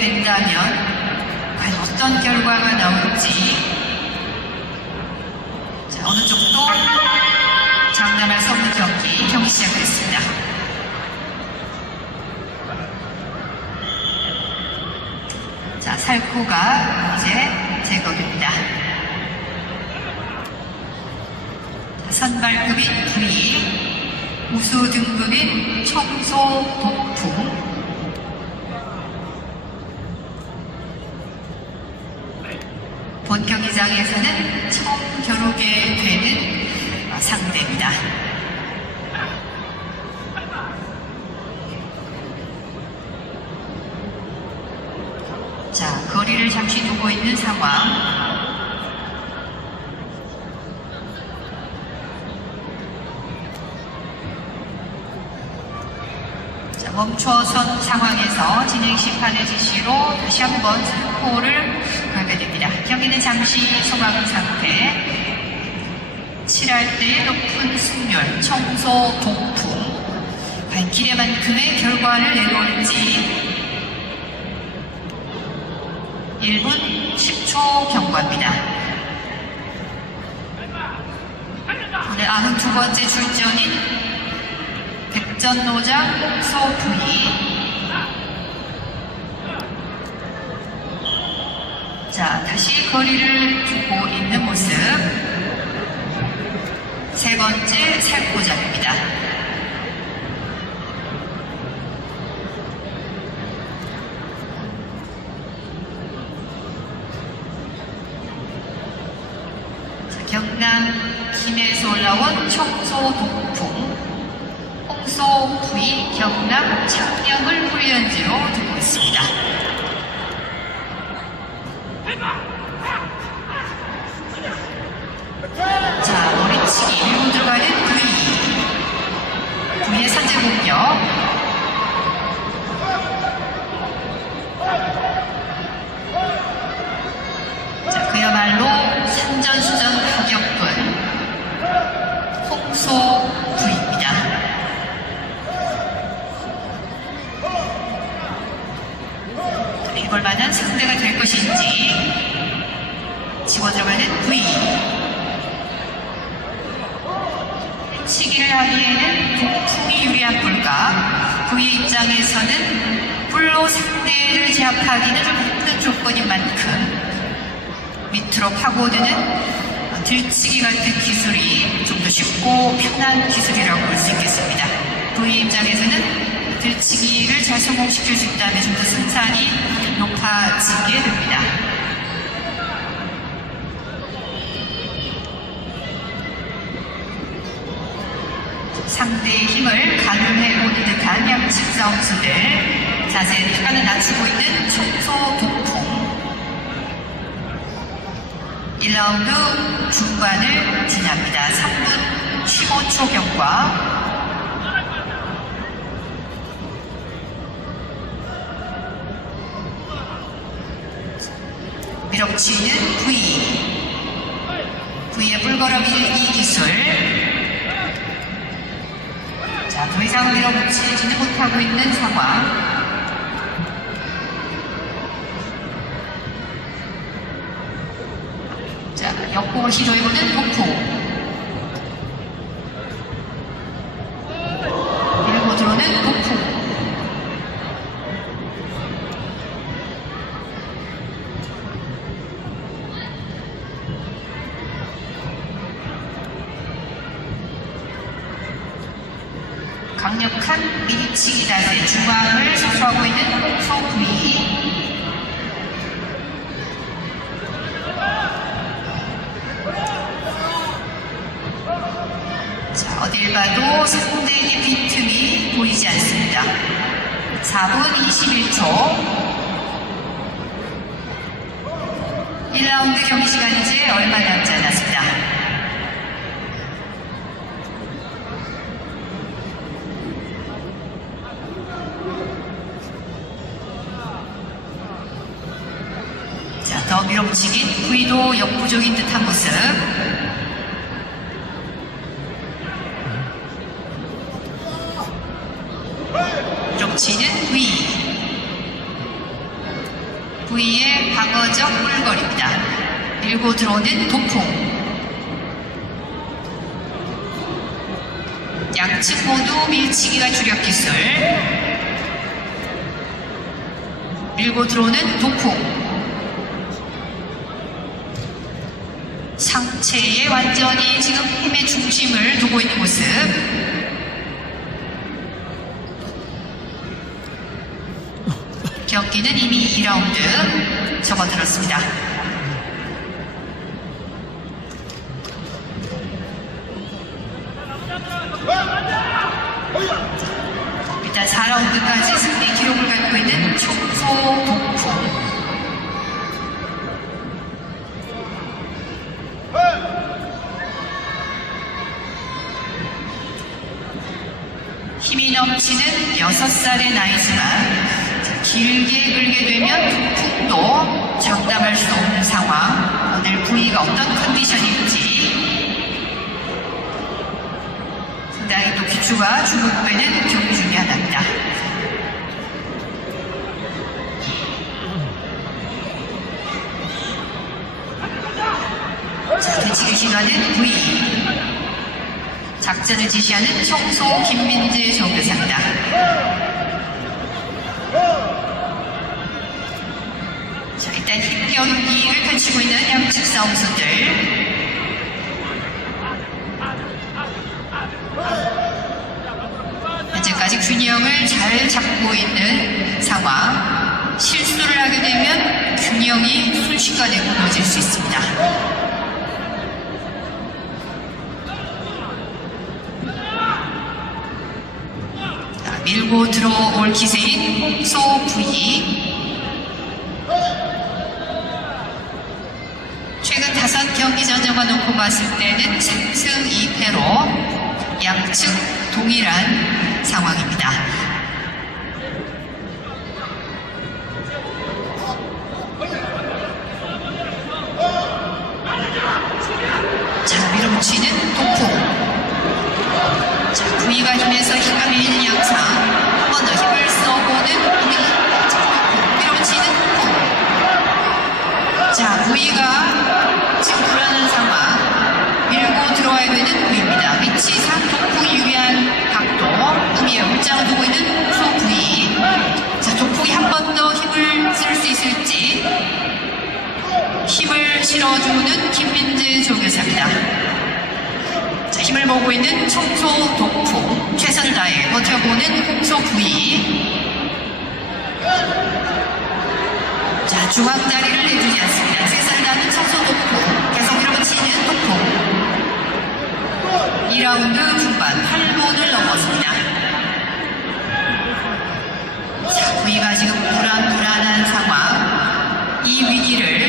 된다면 과연 어떤 결과가 나올지 자, 어느 쪽도 장담할 수 없는 경기 경기 시작하겠습니다. 자, 살코가 이제 제거됩니다. 자, 선발급인 V, 우수 등급인 청소 독풍, 본 경기장에서는 처음 겨루게 되는 어, 상대입니다. 자, 거리를 잠시 두고 있는 상황. 멈춰선 상황에서 진행 심판의 지시로 다시 한번 스코어를 걸게 됩니다. 경기는 잠시 소강 상태. 7할 때 높은 승률, 청소 동풍. 기대만큼의 결과를 내놓을지 1분 10초 경과입니다. 오늘 92번째 출전인 백전노장 소부이. 자 다시 거리를 두고 있는 모습. 세 번째 살포자입니다. 자, 경남 김해에서 올라온 청소 동풍. 홍 소 부위 경남 창녕을 훈련지로 두고 있습니다. 자, 머리치기 밀고 들어가는 부위 부위의 선제 공격 자, 그야말로 산전수 치기를 하기에는 폭풍이 유리한 불가 부위 입장에서는 불로 상대를 제압하기는 좀 힘든 조건인 만큼 밑으로 파고드는 들치기 같은 기술이 좀 더 쉽고 편한 기술이라고 볼 수 있겠습니다. 부위 입장에서는 들치기를 잘 성공시킬 수 있다면 좀 더 승산이 높아지게 됩니다. 상대의 힘을 가늠해 오는 듯한 양측 선수들 자세히 약간은 낮추고 있는 청소 동풍 1라운드 중반을 지납니다. 3분 15초 경과. 밀어붙이는 V. V의 불걸음이 기술. 이상 밀어붙이지는 못하고 있는 상황. 자, 역공을 시도해보는 폭포. 밀고 들어오는 폭포. 강력한 밀치기 자세 중앙을 사수하고 있는 홍소 부위. 자, 어딜 봐도 상대의 빈틈이 보이지 않습니다. 4분 21초. 1라운드 경기 시간 이제 얼마 남지 않았습니다. 역부족인 듯한 모습. 밀어붙이는 위. 부위의 방어적 꿀거리입니다. 밀고 들어오는 도풍. 양측 모두 밀치기가 주력 기술. 밀고 들어오는 도풍. 상체에 완전히 지금 힘의 중심을 두고 있는 모습. 경기는 이미 2라운드 접어들었습니다. 일단 4라운드까지 승리 기록을 갖고 있는 총소 독풍. 힘이 넘치는 6살의 나이지만 길게 끌게 되면 폭풍도 장담할 수 없는 상황. 오늘 부위가 어떤 컨디션일지 상당히 또 귀추가 주목되는 경기 중에 하나입니다. 자, 대치기 시간은 부위. 작전을 지시하는 청소 김민재 조교사입니다. 자, 일단 힘 경기를 펼치고 있는 양측 싸움선들. 현재까지 균형을 잘 잡고 있는 상황. 실수를 하게 되면 균형이 순식간에 무너질 수 있습니다. 자, 밀고 들어올 기세인 홍소 부위. 최근 다섯 경기 전적만 놓고 봤을 때는 3승 2패로 양측 동일한 상황입니다. 양상. 한번 더 힘을 써보는 부위. 자. 자, 부위가 지금 불안한 상황. 밀고 들어와야 되는 부위입니다. 위치상 독풍이 유리한 각도. 부위에 물장을 두고 있는 홍소 부위. 자, 독풍이 한 번 더 힘을 쓸 수 있을지. 힘을 실어주는 김민재 조 모으고 있는 청소 독풍. 최선을 다해 버텨보는 홍소 부위. 자, 중앙 자리를 내주지 않습니다. 최선을 다하는 청소 독풍. 계속 밀어붙이는 독풍. 2라운드 중반 8분을 넘었습니다. 자, 부위가 지금 불안불안한 상황. 이 위기를,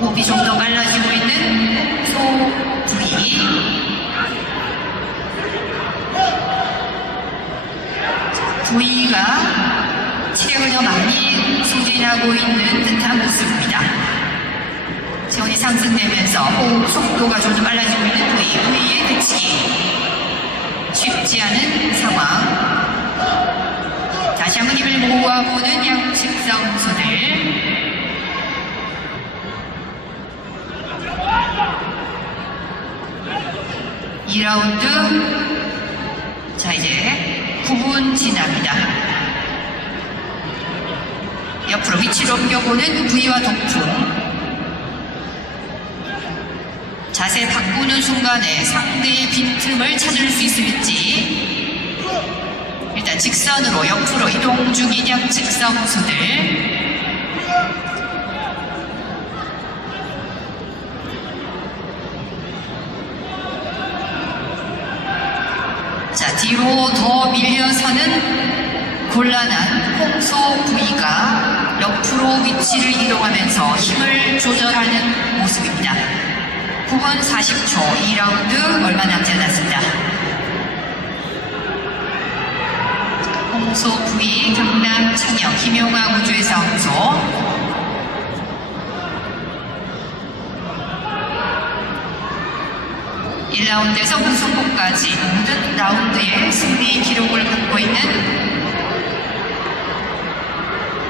호흡이 좀더 빨라지고 있는 소 부위. 부위가 체력을 더 많이 소진하고 있는 듯한 모습입니다. 체온이 상승되면서 호흡 속도가 좀 더 빨라지고 있는 부위, 부위의 대치기. 쉽지 않은 상황. 다시 한번 힘을 모아보는 양측 싸움소들. 이라운드 자, 이제 9분 지납니다. 옆으로 위치를 옮겨보는 부위와 독풍. 자세 바꾸는 순간에 상대의 빈틈을 찾을 수 있을지. 일단 직선으로 옆으로 이동 중인 양측 싸움수들. 자, 뒤로 더 밀려서는 곤란한 홍소 부위가 옆으로 위치를 이동하면서 힘을 조절하는 모습입니다. 9분 40초 2라운드 얼마 남지 않았습니다. 홍소 부위 경남 창녕 김용아 우주의 싸움소 1라운드에서 무승부까지 모든 라운드의 승리 기록을 갖고 있는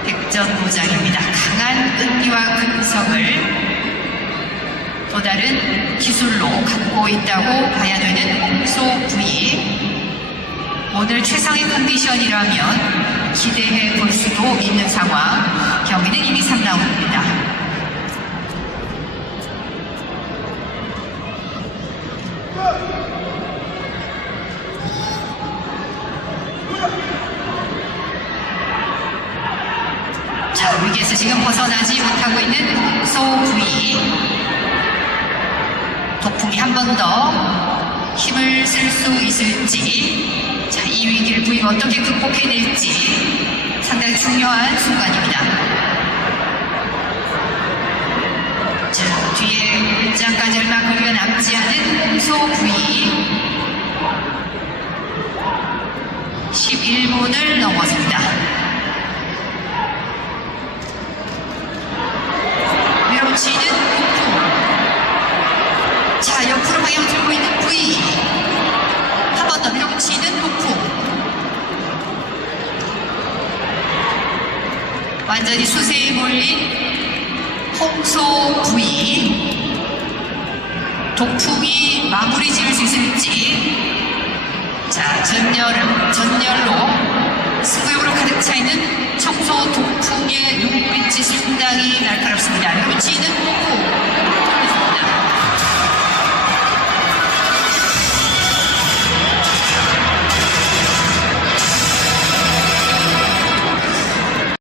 백전부장입니다. 강한 은기와 근성을 또 다른 기술로 갖고 있다고 봐야 되는 홍소 부위. 오늘 최상의 컨디션이라면 기대해 볼 수도 있는 상황. 쓸수 있을지, 자, 이 위기를 부위가 어떻게 극복해낼지 상당히 중요한 순간입니다. 자, 뒤에 일장까지 얼마 거리가 남지 않은 홍소 부위. 11분을 넘었습니다.